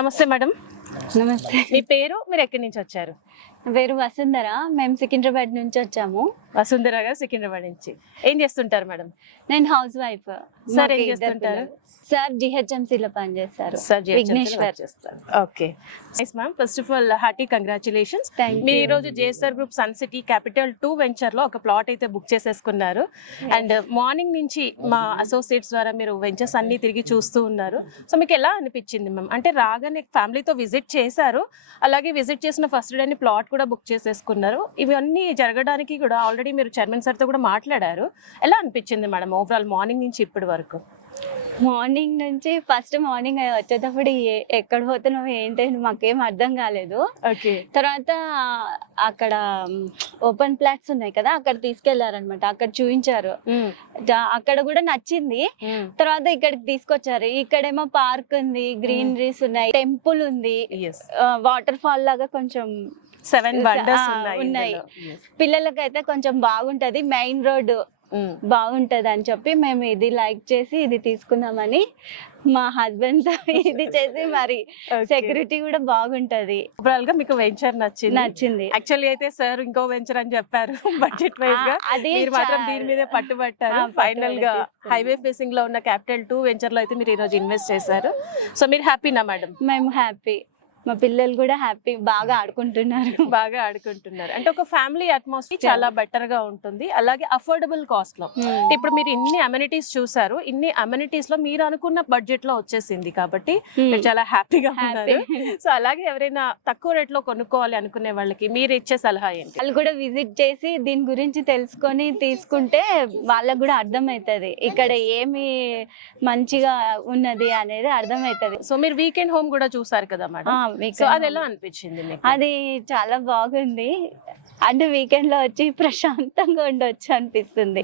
నమస్తే మేడం. నమస్తే. మీ పేరు, మీరు ఎక్కడి నుంచి వచ్చారు? నా పేరు వసుంధర. మేము సికింద్రాబాద్ నుంచి వచ్చాము. వసుంధర గారు సికింద్రాబాద్ నుంచి. ఏం చేస్తుంటారు మేడం? నేను హౌస్ వైఫ్. సార్ ఏం చేస్తుంటారు? సార్ జిహెచ్ఎంసీలో పనిచేస్తారు. సార్ విఘ్నేశ్వర్ చేస్తారు. Okay nice ma'am. First of all hearty congratulations. Thank మీరు you. ఈ రోజు JSR group sun city capital 2 venture లో ఒక ప్లాట్ అయితే బుక్ చేసేసుకున్నారు. అండ్ మార్నింగ్ నుంచి మా అసోసియేట్స్ ద్వారా మీరు వెంచర్స్ అన్ని తిరిగి చూస్తూ ఉన్నారు. సో మీకు ఎలా అనిపించింది మ్యామ్? అంటే రాగానే ఫ్యామిలీతో విజిట్ చేశారు, అలాగే విజిట్ చేసిన ఫస్ట్ డేని ప్లాట్ కూడా బుక్ చేసేసుకున్నారు. ఇవన్నీ జరగడానికి కూడా ఆల్రెడీ మీరు చైర్మన్ సార్తో కూడా మాట్లాడారు. ఎలా అనిపించింది మేడం ఓవరాల్ మార్నింగ్ నుంచి ఇప్పటి వరకు? మార్నింగ్ నుంచి ఫస్ట్ మార్నింగ్ వచ్చేటప్పుడు ఎక్కడ పోతున్నాం ఏంటంటే మాకేం అర్థం కాలేదు. ఓకే. తర్వాత అక్కడ ఓపెన్ ప్లాట్స్ ఉన్నాయి కదా, అక్కడ తీసుకెళ్లారనమాట. అక్కడ చూపించారు, అక్కడ కూడా నచ్చింది. తర్వాత ఇక్కడికి తీసుకొచ్చారు. ఇక్కడేమో పార్క్ ఉంది, గ్రీనరీస్ ఉన్నాయి, టెంపుల్ ఉంది, వాటర్ ఫాల్ లాగా కొంచెం 7 వండర్స్ ఉన్నాయి. పిల్లలకైతే కొంచెం బాగుంటది, మెయిన్ రోడ్ బాగుంటది అని చెప్పి మేము ఇది లైక్ చేసి ఇది తీసుకుందామని మా హస్బెండ్ తో ఇది చేసి, మరి సెక్యూరిటీ కూడా బాగుంటది. ఓవరాల్ గా మీకు వెంచర్ నచ్చింది. యాక్చువల్లీ అయితే సార్ ఇంకో వెంచర్ అని చెప్పారు బడ్జెట్ వైజ్ గా, అది మీరు మాత్రం దీని మీదే పట్టుబట్టారు. ఫైనల్ గా హైవే ఫేసింగ్ లో ఉన్న క్యాపిటల్ 2 వెంచర్ లో అయితే మీరు ఈ రోజు ఇన్వెస్ట్ చేశారు. సో మీరు హ్యాపీనా మేడం? మేము హ్యాపీ, మా పిల్లలు కూడా హ్యాపీ, బాగా ఆడుకుంటున్నారు. అంటే ఒక ఫ్యామిలీ అట్మాస్ఫియర్ చాలా బెటర్ గా ఉంటుంది, అలాగే అఫోర్డబుల్ కాస్ట్ లో. ఇప్పుడు మీరు ఇన్ని అమెనిటీస్ చూసారు, ఇన్ని అమెనిటీస్ లో మీరు అనుకున్న బడ్జెట్ లో వచ్చేసింది కాబట్టి మీరు చాలా హ్యాపీగా ఉన్నారు. సో అలాగే ఎవరైనా తక్కువ రేట్ లో కొనుక్కోవాలి అనుకునే వాళ్ళకి మీరు ఇచ్చే సలహా ఏంటి? వాళ్ళు కూడా విజిట్ చేసి దీని గురించి తెలుసుకొని తీసుకుంటే వాళ్ళకు కూడా అర్థమవుతుంది ఇక్కడ ఏమి మంచిగా ఉన్నది అనేది అర్థమవుతుంది. సో మీరు వీకెండ్ హోమ్ కూడా చూసారు కదా మేడం, సో అది ఎలా అనిపించింది మీకు? అది చాలా బాగుంది. అంటే వీకెండ్ లో వచ్చి ప్రశాంతంగా ఉండొచ్చు అనిపిస్తుంది.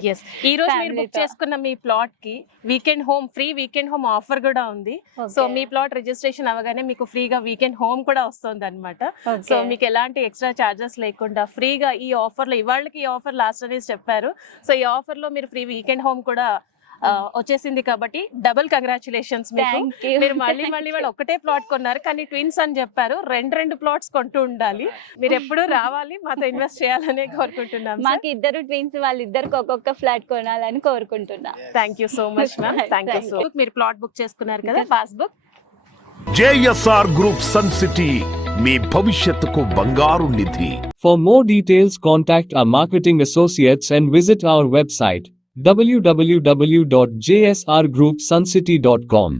ఈ రోజు మీరు బుక్ చేసుకున్న మీ ప్లాట్ కి weekend home free weekend home offer కూడా ఉంది. సో మీ ప్లాట్ రిజిస్ట్రేషన్ అవగానే మీకు ఫ్రీగా వీకెండ్ హోమ్ కూడా వస్తుంది అనమాట. సో మీకు ఎలాంటి ఎక్స్ట్రా చార్జెస్ లేకుండా ఫ్రీగా ఈ ఆఫర్ లో, ఇవాళకి ఈ ఆఫర్ లాస్ట్ అనేది చెప్పారు. సో ఈ ఆఫర్ లో మీరు ఫ్రీ వీకెండ్ హోమ్ కూడా వచ్చేసింది కాబట్టి డబుల్ కంగ్రాచులేషన్స్ మీకు. మీరు మళ్ళీ వాళ్ళు ఒకటే ప్లాట్ కొన్నారు కానీ ట్విన్స్ అని చెప్పారు, 2 ప్లాట్స్ కొంటూ ఉండాలి. మీరు ఎప్పుడు రావాలి, మాతో ఇన్వెస్ట్ చేయాలనే కోరుకుంటున్నాం. మాకు ఇద్దరు ట్విన్స్, వాళ్ళిద్దరికి ఒక్కొక్క ఫ్లాట్ కొనాలని కోరుకుంటున్నా. Thank you so much ma'am. Thank you so much. మీరు ప్లాట్ బుక్ చేసుకున్నారు కదా, passbook. JSR group sun City, మీ భవిష్యత్తుకు బంగారు నిధి. For more details, contact our marketing associates and visit our website www.jsrgroupsuncity.com.